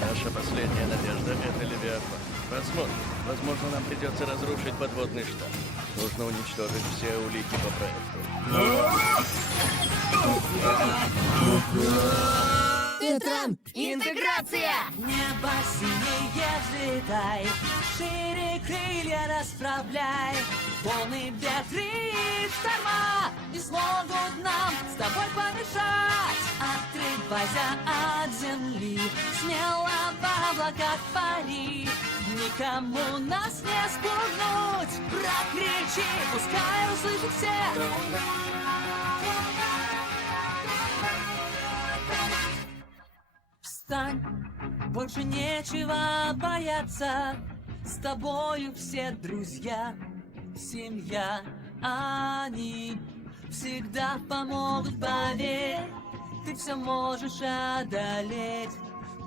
Наша последняя надежда — это Левиафан. Посмотрим. Возможно, нам придется разрушить подводный штаб. Нужно уничтожить все улики по проекту. Тетран! Интеграция! Небо синее взлетай, шире крылья расправляй. Волны, ветры и шторма не смогут нам с тобой помешать. Отрывайся от земли, смело в облаках пари. Никому нас не спугнуть, прокричи, пускай услышат все. Встань, больше нечего бояться. С тобою все друзья, семья, они всегда помогут, поверь. Ты все можешь одолеть,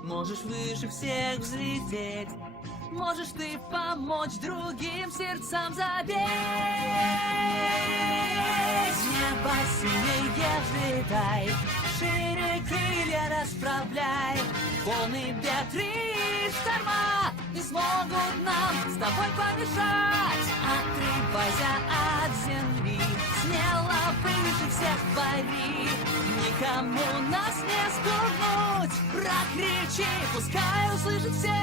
можешь выше всех взлететь. Можешь ты помочь другим сердцам забей. Небо синее взлетай, шире крылья расправляй. Волны, ветры и шторма не смогут нам с тобой помешать. Отрывайся от земли, смело выше всех пари. Никому нас не спугнуть, прокричи, пускай услышат все.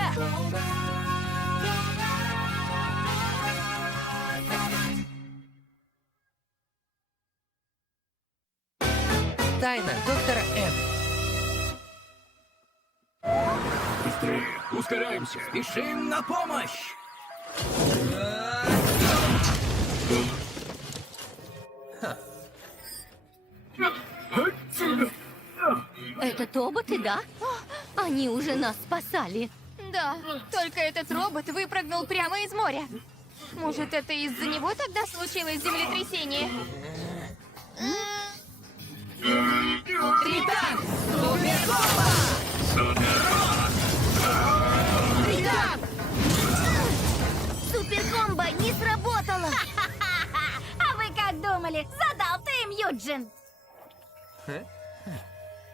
Тайна доктора М. Быстрее, ускоряемся. Спешим на помощь! Это тоботы, да? Они уже нас спасали. Да, только этот робот выпрыгнул прямо из моря. Может, это из-за него тогда случилось землетрясение? Тритан! Суперкомбо! Тритан! Суперкомбо не сработало! А вы как думали? Задал ты им, Юджин!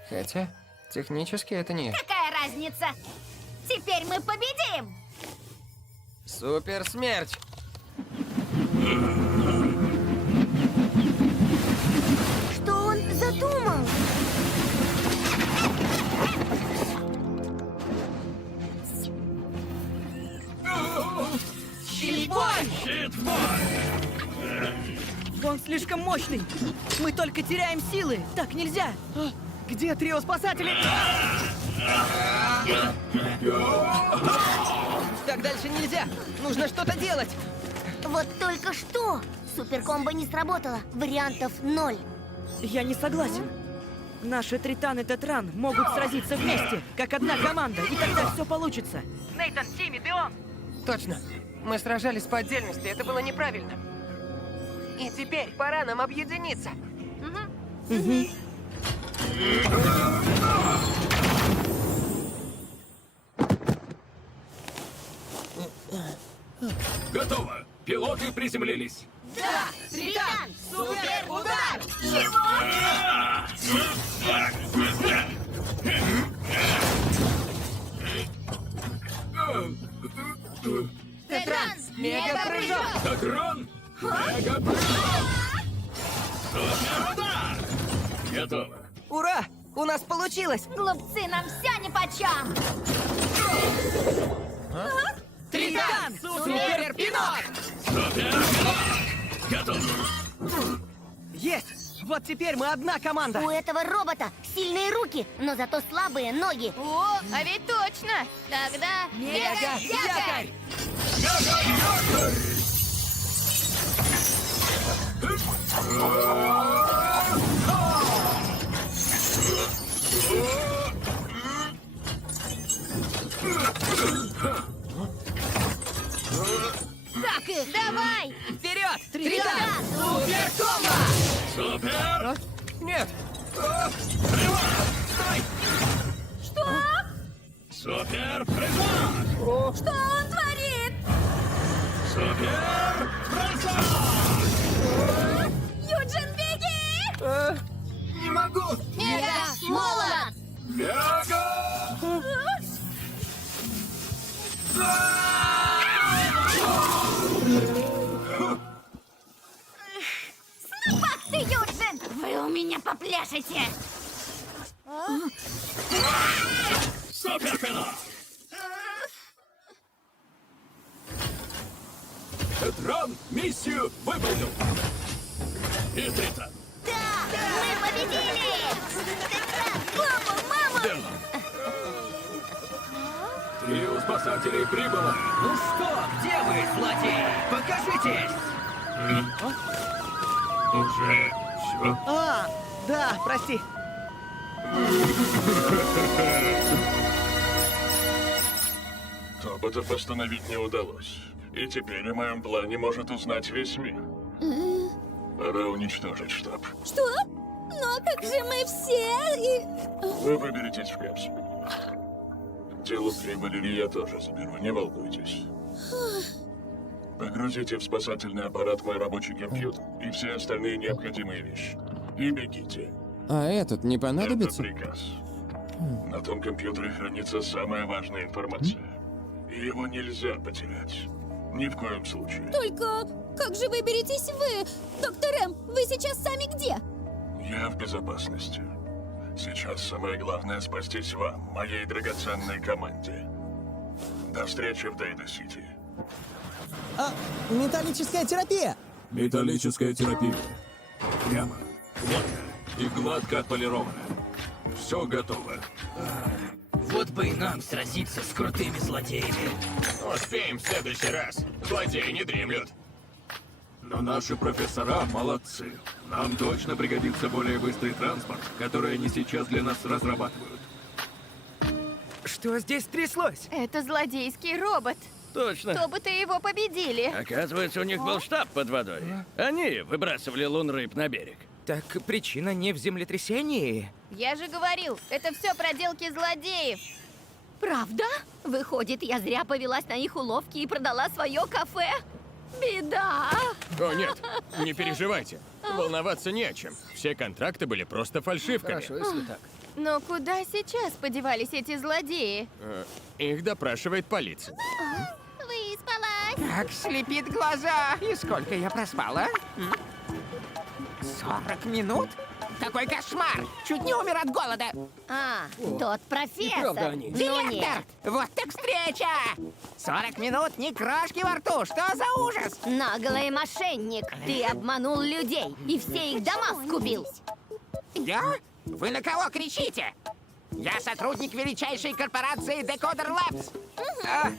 Хотя, технически это не... Какая разница? Теперь мы победим! Супер смерч! Что он задумал? Он слишком мощный. Мы только теряем силы. Так нельзя. Где трио спасателей? Так дальше нельзя. Нужно что-то делать. Вот только что! Суперкомбо не сработало. Вариантов 0. Я не согласен. Наши Тритан и Тетран могут сразиться вместе, как одна команда, и тогда все получится. Нейтан, Тимми, Бион! Точно. Мы сражались по отдельности, это было неправильно. И теперь пора нам объединиться. Готово. Пилоты приземлились. Да! Тритан! Супер-удар! Тетран! Мега-прыжок! Тетран! Мега-прыжок! Суперудар! Готово. Ура! У нас получилось! Глупцы, нам вся нипочем! Тритан! Супер-пинок! Суперпилот! Готово. Есть! Вот теперь мы одна команда! У этого робота сильные руки, но зато слабые ноги. О, а ведь точно! Тогда... Мега-якорь! Так и... Давай! Вперед! Тритан! Суперкомбо! Супер! Нет! Супер прыжок! Что он творит? Супер прыжок! Юджин, беги! Не могу! Мега-молот! Мега! Как ты, Юджин? Вы у меня попляшете. Суперпилот! Тетран миссию выполнил! И Тритан! Да, мы победили! Папа, мама! Трио спасателей прибыло! Ну что, где вы, злодеи? Покажитесь! Уже все? А, да, прости. Тоботов остановить не удалось. И теперь о моем плане может узнать весь мир. Пора уничтожить штаб. Что? Ну а как же мы все? Вы выберетесь в капсуле. Тело прибыли я тоже заберу, не волнуйтесь. Погрузите в спасательный аппарат мой рабочий компьютер и все остальные необходимые вещи. И бегите. А этот не Это понадобится? приказ. На том компьютере хранится самая важная информация. И его нельзя потерять. Ни в коем случае. Только как же выберетесь вы? Доктор М, вы сейчас сами где? Я в безопасности. Сейчас самое главное спастись вам, моей драгоценной команде. До встречи в Дейда-Сити. Металлическая терапия! Металлическая терапия. Прямо, плотно и гладко отполировано. Все готово. Вот бы и нам сразиться с крутыми злодеями. Успеем в следующий раз. Злодеи не дремлют. Но наши профессора молодцы. Нам точно пригодится более быстрый транспорт, который они сейчас для нас разрабатывают. Что здесь тряслось? Это злодейский робот. Точно. Тоботы его победили. Оказывается, у них был штаб под водой. Они выбрасывали лун-рыб на берег. Так причина не в землетрясении. Я же говорил, это все проделки злодеев. Правда? Выходит, я зря повелась на их уловки и продала свое кафе? Беда! О, нет, не переживайте. Волноваться не о чем. Все контракты были просто фальшивками. Хорошо, если так. Но куда сейчас подевались эти злодеи? Их допрашивает полиция. Выспалась! Так слепит глаза. И сколько я проспала? 40 минут? Какой кошмар! Чуть не умер от голода. А, тот профессор. правда они. Ну Директор! нет. Вот так встреча! 40 минут, ни крошки во рту. Что за ужас? Наглый мошенник. Ты обманул людей и все их дома скупил. Я? Вы на кого кричите? Я сотрудник величайшей корпорации Decoder Labs.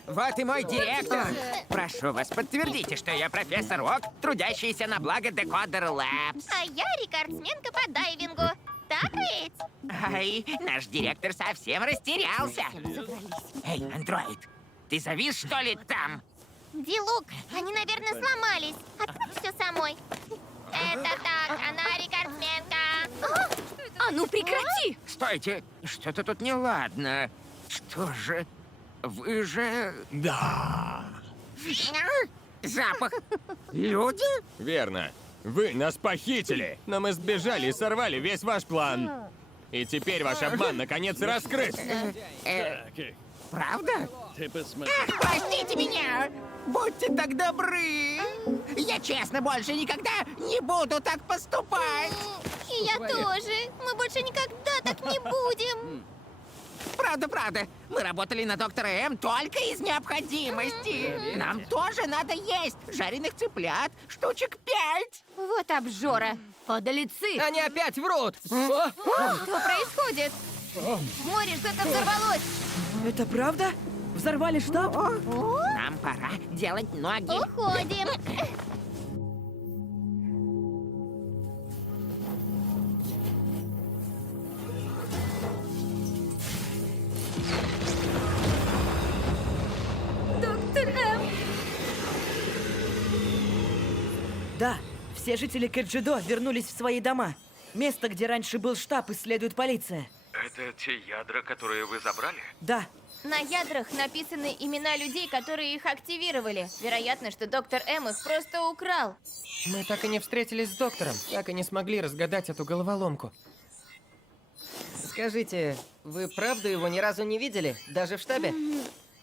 Вот и мой директор. Прошу вас, подтвердите, что я профессор Ок, трудящийся на благо Decoder Labs. А я рекордсменка по дайвингу. Так ведь? Ай, наш директор совсем растерялся. Эй, андроид, ты завис, что ли, там? Дилук, они, наверное, сломались. Отправь все самой. Это так, она рекордсменка. А ну прекрати! Стойте, что-то тут неладно. Что же? Вы же... Да. Запах. Люди? Верно. Вы нас похитили, но мы сбежали и сорвали весь ваш план. И теперь ваш обман наконец раскрыт. Так, Правда? ты посмотри. Простите меня! Будьте так добры! Я честно больше никогда не буду так поступать! И я тоже. Мы больше никогда так не будем. Правда. Мы работали на доктора М только из необходимости. Нам тоже надо есть жареных цыплят, штучек 5. Вот обжора. Подлецы. Они опять врут! Что происходит? В море что-то взорвалось. Это правда? Взорвали штаб? Нам пора делать ноги. Уходим. Доктор М. Да, все жители Кэджидо вернулись в свои дома. Место, где раньше был штаб, исследует полиция. Это те ядра, которые вы забрали? Да, На ядрах написаны имена людей, которые их активировали. Вероятно, что доктор М их просто украл. Мы так и не встретились с доктором, так и не смогли разгадать эту головоломку. Скажите, вы правда его ни разу не видели? Даже в штабе?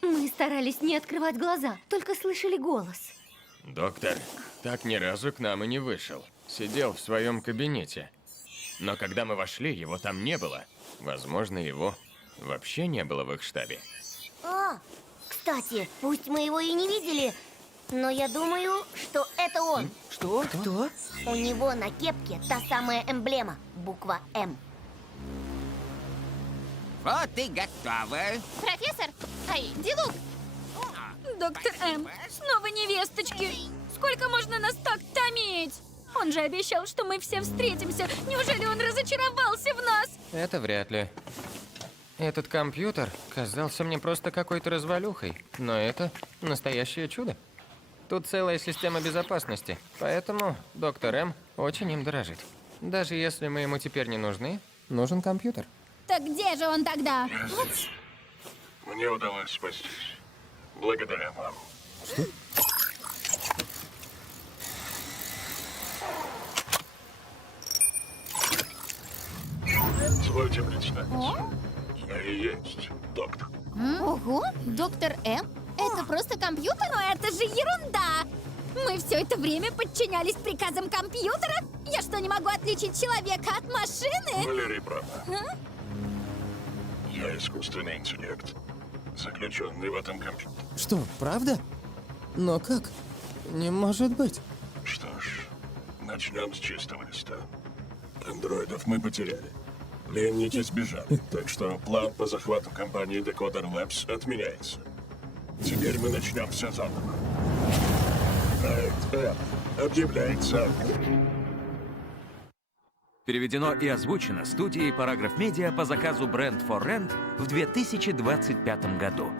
Мы старались не открывать глаза, только слышали голос. Доктор так ни разу к нам и не вышел. Сидел в своем кабинете. Но когда мы вошли, его там не было. Возможно, его вообще не было в их штабе. А, кстати, пусть мы его и не видели, но я думаю, что это он. Что? Кто? У него на кепке та самая эмблема, буква М. Вот и готово. Профессор! Ай, Дилук! Доктор М, снова невесточки. Сколько можно нас так томить? Он же обещал, что мы все встретимся. Неужели он разочаровался в нас? Это вряд ли. Этот компьютер казался мне просто какой-то развалюхой, но это настоящее чудо. Тут целая система безопасности, поэтому доктор М очень им дорожит. Даже если мы ему теперь не нужны, нужен компьютер. Так где же он тогда? Мне удалось спастись. Благодаря вам. Позвольте представиться. Я и есть доктор. Ого, доктор М? Это просто компьютер? Но это же ерунда! Мы все это время подчинялись приказам компьютера? Я что, не могу отличить человека от машины? Валерий права. Я искусственный интеллект, заключенный в этом компьютере. Что, правда? Но как? Не может быть. Что ж, начнем с чистого листа. Андроидов мы потеряли. Пленники сбежали, так что план по захвату компании Decoder Labs отменяется. Теперь мы начнем все заново. Проект М объявляется. Переведено и озвучено студией «Параграф Медиа» по заказу Brand for Rent в 2025 году.